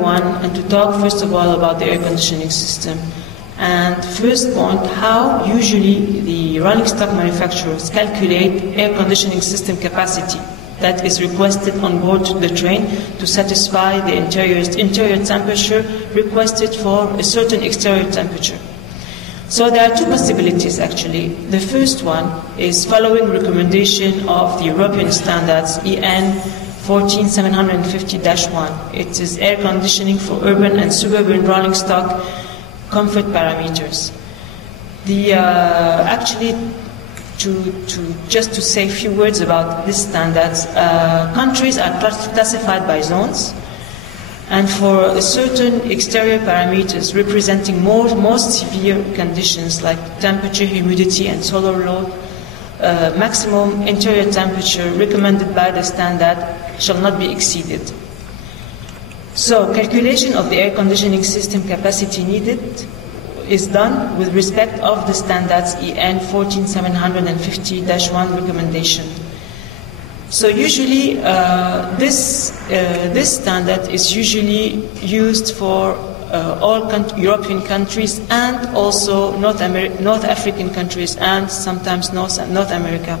one and to talk first of all about the air conditioning system. And first point, how usually the rolling stock manufacturers calculate air conditioning system capacity that is requested on board the train to satisfy the interior temperature requested for a certain exterior temperature. So there are two possibilities actually. The first one is following recommendation of the European standards EN 14750-1. It is air conditioning for urban and suburban rolling stock comfort parameters. Actually, just to say a few words about these standards, countries are classified by zones, and for a certain exterior parameters representing more severe conditions like temperature, humidity, and solar load, maximum interior temperature recommended by the standard shall not be exceeded. So, calculation of the air conditioning system capacity needed is done with respect of the standards EN 14750-1 recommendation. So usually this standard is usually used for all European countries and also North African countries and sometimes North America.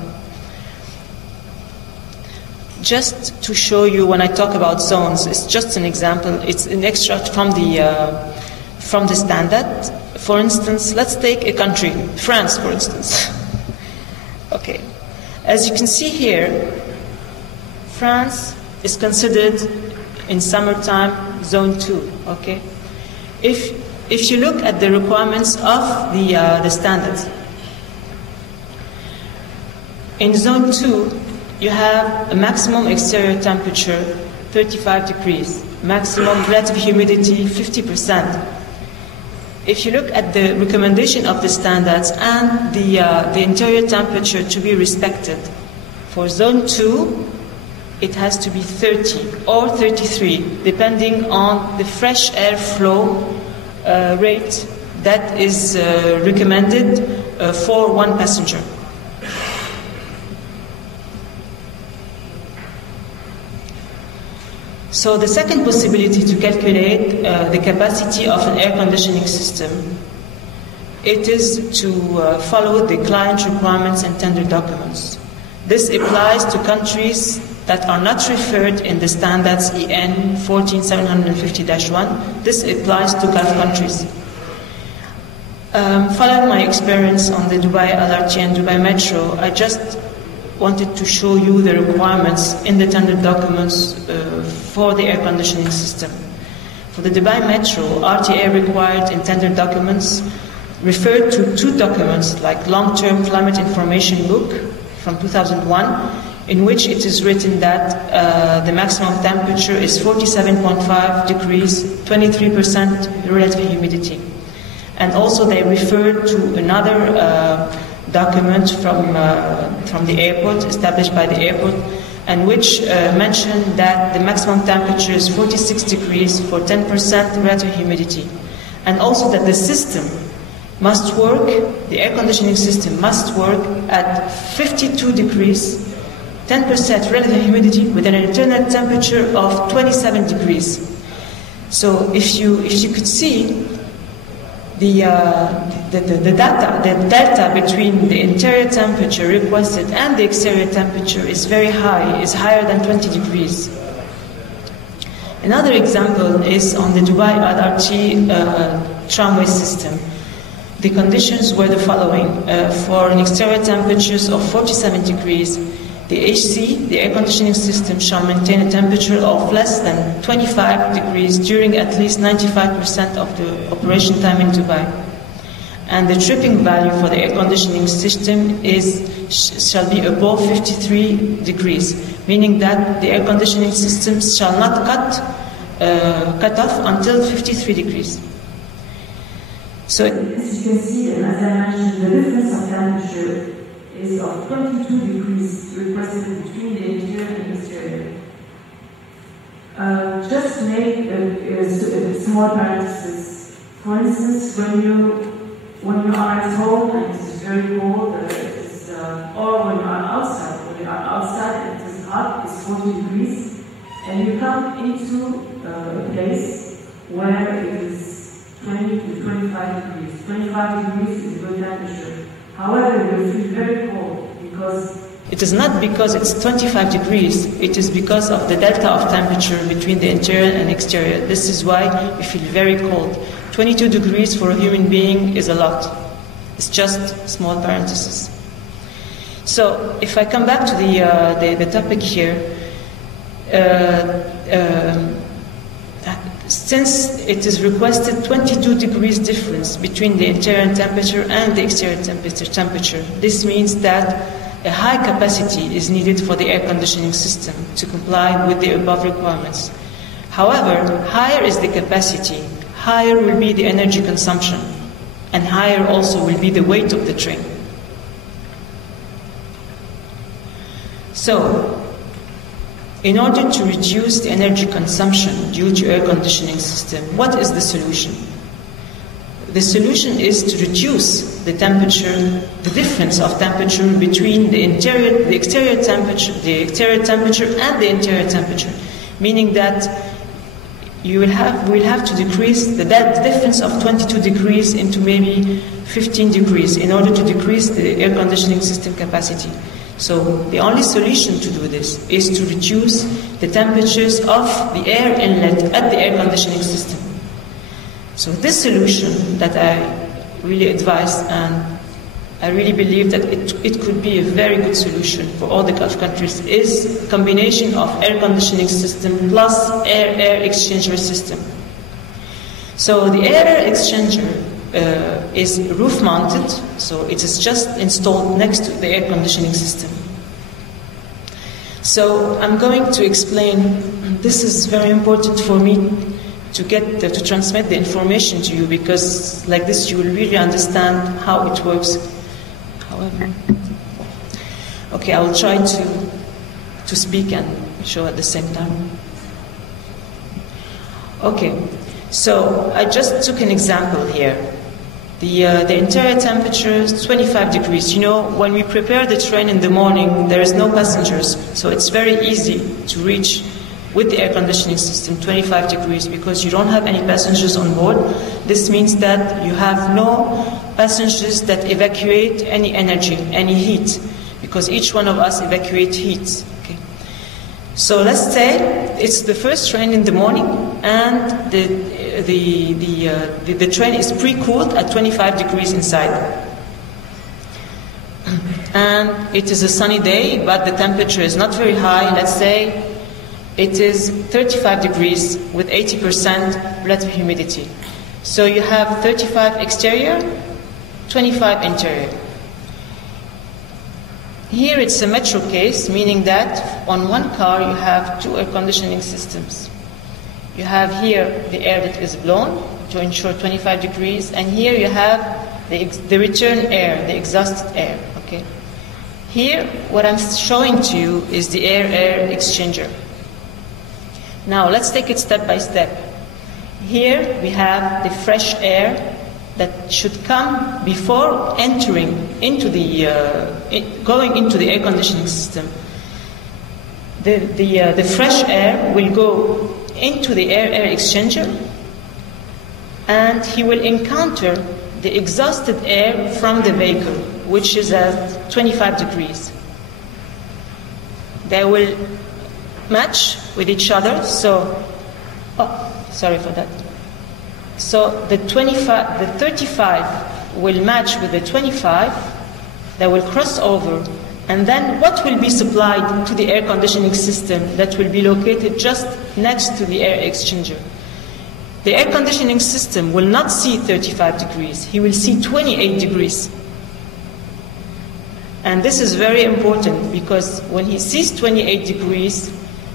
Just to show you, when I talk about zones, it's just an example. It's an extract from the standard. For instance, let's take a country, France, for instance. Okay, as you can see here, France is considered in summertime zone 2. Okay, if you look at the requirements of the standards, in zone 2 you have a maximum exterior temperature 35 degrees, maximum relative humidity 50%. If you look at the recommendation of the standards and the interior temperature to be respected, for zone 2, it has to be 30 or 33, depending on the fresh air flow rate that is recommended for one passenger. So the second possibility to calculate the capacity of an air conditioning system, it is to follow the client requirements and tender documents. This applies to countries that are not referred in the standards EN 14750-1. This applies to Gulf countries. Following my experience on the Dubai LRT and Dubai Metro, I just wanted to show you the requirements in the tender documents for the air conditioning system. For the Dubai Metro, RTA required in tender documents referred to two documents like Long-Term Climate Information Book from 2001, in which it is written that the maximum temperature is 47.5 degrees, 23% relative humidity. And also they referred to another document from the airport, established by the airport, and which mentioned that the maximum temperature is 46 degrees for 10% relative humidity. And also that the system must work, the air conditioning system must work at 52 degrees, 10% relative humidity with an internal temperature of 27 degrees. So if you could see the delta between the interior temperature requested and the exterior temperature is very high, is higher than 20 degrees. Another example is on the Dubai LRT tramway system. The conditions were the following. For an exterior temperatures of 47 degrees, the HC, the air conditioning system, shall maintain a temperature of less than 25 degrees during at least 95% of the operation time in Dubai. And the tripping value for the air conditioning system shall be above 53 degrees, meaning that the air conditioning system shall not cut off until 53 degrees. So, as you can see, and as I mentioned, the difference of temperature is of 22 degrees requested between the interior and exterior. Just to make a small parenthesis, for instance, when you are at home and it is very cold, or when you are outside and it is hot, it's 40 degrees, and you come into a place 25 degrees is good temperature. However, you feel very cold because it is not because it's 25 degrees, it is because of the delta of temperature between the interior and exterior. This is why you feel very cold. 22 degrees for a human being is a lot. It's just small parenthesis. So, if I come back to the topic here, since it is requested 22 degrees difference between the interior temperature and the exterior temperature, this means that a high capacity is needed for the air conditioning system to comply with the above requirements. However, higher is the capacity, higher will be the energy consumption, and higher also will be the weight of the train. So, in order to reduce the energy consumption due to air conditioning system, what is the solution? The solution is to reduce the temperature, the difference of temperature between the exterior temperature and the interior temperature, meaning that we'll have to decrease the difference of 22 degrees into maybe 15 degrees in order to decrease the air conditioning system capacity. So the only solution to do this is to reduce the temperatures of the air inlet at the air conditioning system. So this solution that I really advise, and I really believe that it could be a very good solution for all the Gulf countries, is a combination of air conditioning system plus air exchanger system. So the air exchanger is roof mounted, so it is just installed next to the air conditioning system. So I'm going to explain, this is very important for me to transmit the information to you, because like this you will really understand how it works. However, okay, I will try to speak and show at the same time. Okay, so I just took an example here. The interior temperature is 25 degrees. You know, when we prepare the train in the morning, there is no passengers, so it's very easy to reach with the air conditioning system 25 degrees because you don't have any passengers on board. This means that you have no passengers that evacuate any energy, any heat, because each one of us evacuates heat. Okay. So let's say it's the first train in the morning, and the train is pre-cooled at 25 degrees inside. And it is a sunny day, but the temperature is not very high. Let's say it is 35 degrees with 80% relative humidity. So you have 35 exterior, 25 interior. Here it's a metro case, meaning that on one car you have two air conditioning systems. You have here the air that is blown to ensure 25 degrees, and here you have the return air, the exhausted air. Okay. Here, what I'm showing to you is the air exchanger. Now, let's take it step by step. Here we have the fresh air that should come before entering into going into the air conditioning system. The fresh air will go into the air exchanger, and he will encounter the exhausted air from the vehicle, which is at 25 degrees. They will match with each other, so, sorry for that. So the 35 will match with the 25, they will cross over, and then what will be supplied to the air conditioning system that will be located just next to the air exchanger? The air conditioning system will not see 35 degrees, he will see 28 degrees. And this is very important because when he sees 28 degrees,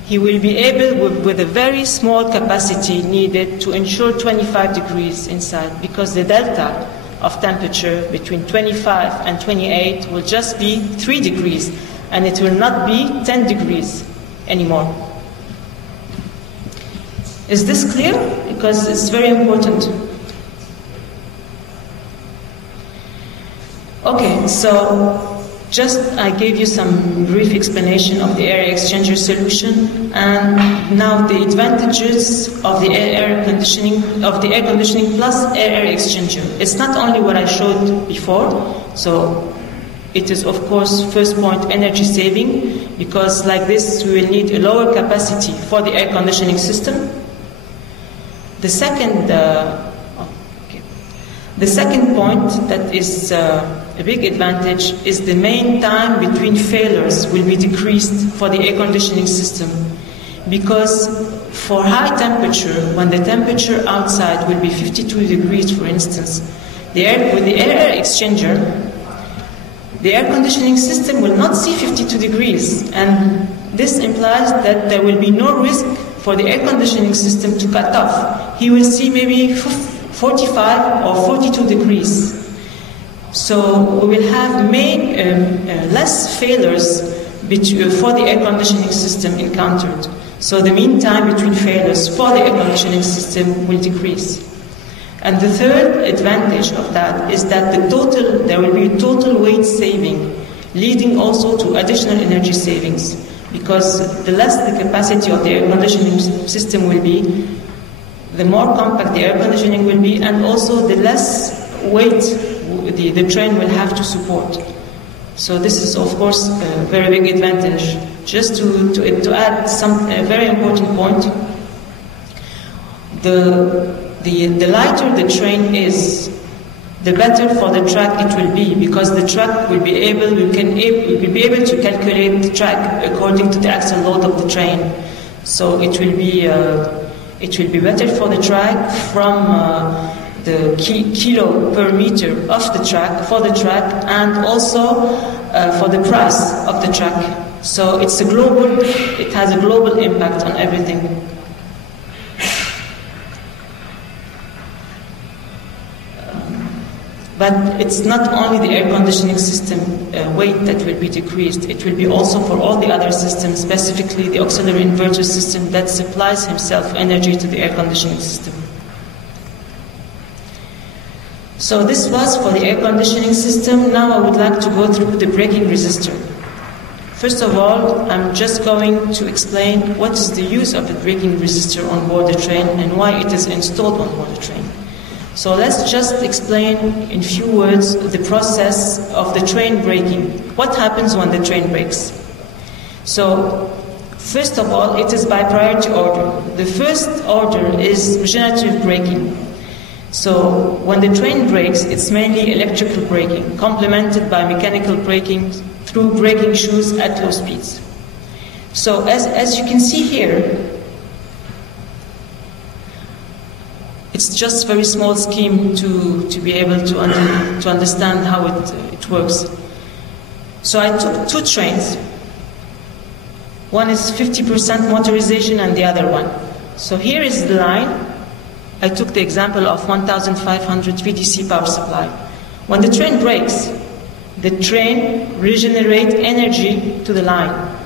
he will be able, with a very small capacity needed, to ensure 25 degrees inside, because the delta of temperature between 25 and 28 will just be 3 degrees, and it will not be 10 degrees anymore. Is this clear? Because it's very important. Okay, so I gave you some brief explanation of the air exchanger solution, and now the advantages of the air conditioning plus air exchanger. It's not only what I showed before, so it is of course first point energy saving, because like this we will need a lower capacity for the air conditioning system. The second point that is a big advantage is the main time between failures will be decreased for the air conditioning system, because for high temperature, when the temperature outside will be 52 degrees, for instance, with the air exchanger, the air conditioning system will not see 52 degrees, and this implies that there will be no risk for the air conditioning system to cut off. He will see maybe 45 or 42 degrees. So we will have less failures for the air conditioning system encountered. So the mean time between failures for the air conditioning system will decrease. And the third advantage of that is that there will be total weight saving, leading also to additional energy savings, because the less the capacity of the air conditioning system will be, the more compact the air conditioning will be, and also the less weight the train will have to support. So this is of course a very big advantage. Just to add a very important point, the lighter the train is, the better for the track it will be, because the track will be able to calculate the track according to the axle load of the train. So it will be better for the track from the kilo per meter of the track for the track, and also for the price of the track. So it has a global impact on everything. But it's not only the air conditioning system weight that will be decreased, it will be also for all the other systems, specifically the auxiliary inverter system that supplies himself energy to the air conditioning system. So this was for the air conditioning system. Now I would like to go through the braking resistor. First of all, I'm just going to explain what is the use of the braking resistor on board the train and why it is installed on board the train. So let's just explain in few words the process of the train braking. What happens when the train brakes? So first of all, it is by priority order. The first order is regenerative braking. So when the train brakes, it's mainly electrical braking, complemented by mechanical braking through braking shoes at low speeds. So as you can see here, it's just a very small scheme to be able to understand how it works. So I took two trains. One is 50% motorization and the other one. So here is the line. I took the example of 1,500 VDC power supply. When the train brakes, the train regenerates energy to the line.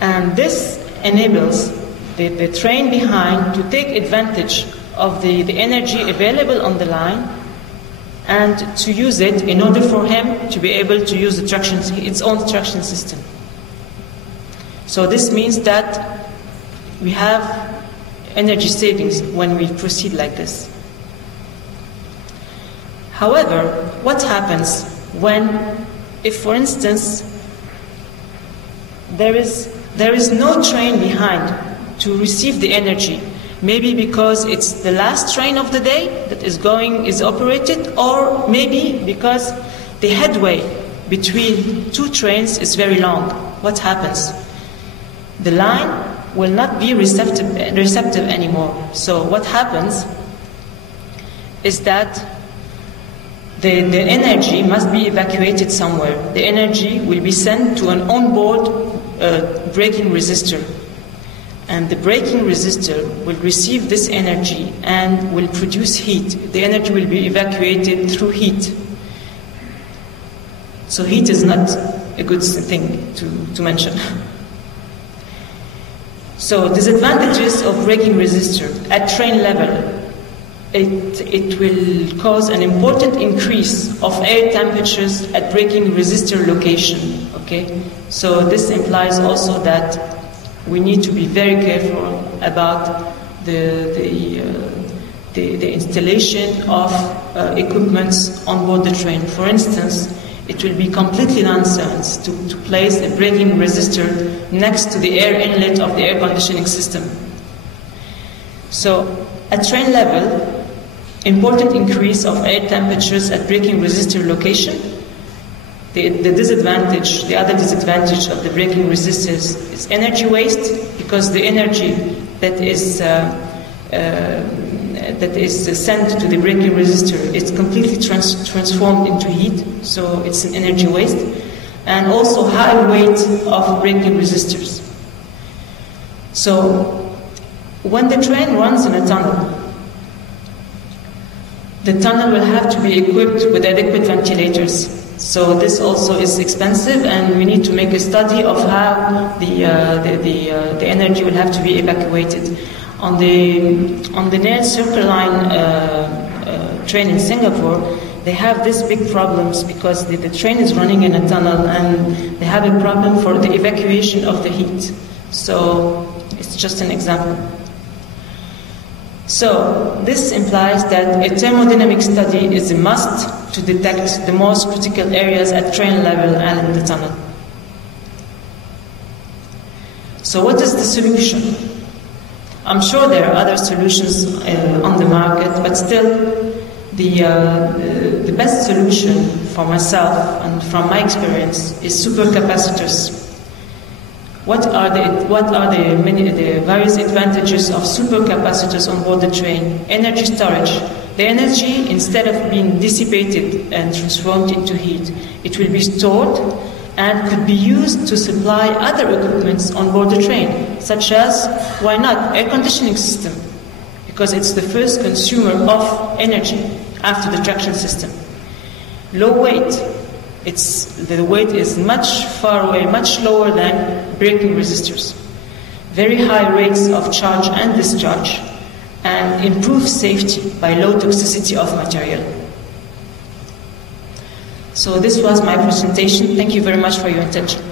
And this enables the train behind to take advantage of the energy available on the line and to use it in order for him to be able to use its own traction system. So this means that we have energy savings when we proceed like this. However, what happens if, for instance, there is no train behind to receive the energy? Maybe because it's the last train of the day that is operated, or maybe because the headway between two trains is very long. What happens? The line will not be receptive anymore. So what happens is that the energy must be evacuated somewhere. The energy will be sent to an onboard braking resistor. And the braking resistor will receive this energy and will produce heat. The energy will be evacuated through heat. So heat is not a good thing to mention. So disadvantages of braking resistor at train level. it will cause an important increase of air temperatures at braking resistor location. Okay, so this implies also that we need to be very careful about the installation of equipments on board the train. For instance, it will be completely nonsense to place a braking resistor next to the air inlet of the air conditioning system. So, at train level, important increase of air temperatures at braking resistor location. The other disadvantage of the braking resistors is energy waste, because the energy that is sent to the braking resistor is completely transformed into heat, so it's an energy waste, and also high weight of braking resistors. So when the train runs in a tunnel, the tunnel will have to be equipped with adequate ventilators. So this also is expensive, and we need to make a study of how the energy will have to be evacuated. On the Nail Circle Line train in Singapore, they have these big problems because the train is running in a tunnel, and they have a problem for the evacuation of the heat. So it's just an example. So this implies that a thermodynamic study is a must to detect the most critical areas at train level and in the tunnel. So what is the solution? I'm sure there are other solutions on the market, but still the best solution for myself and from my experience is supercapacitors. What are the various advantages of supercapacitors on board the train? Energy storage. The energy, instead of being dissipated and transformed into heat, it will be stored and could be used to supply other equipments on board the train, such as, why not, air conditioning system, because it's the first consumer of energy after the traction system. Low weight. The weight is much lower than braking resistors. Very high rates of charge and discharge, and improved safety by low toxicity of material. So this was my presentation. Thank you very much for your attention.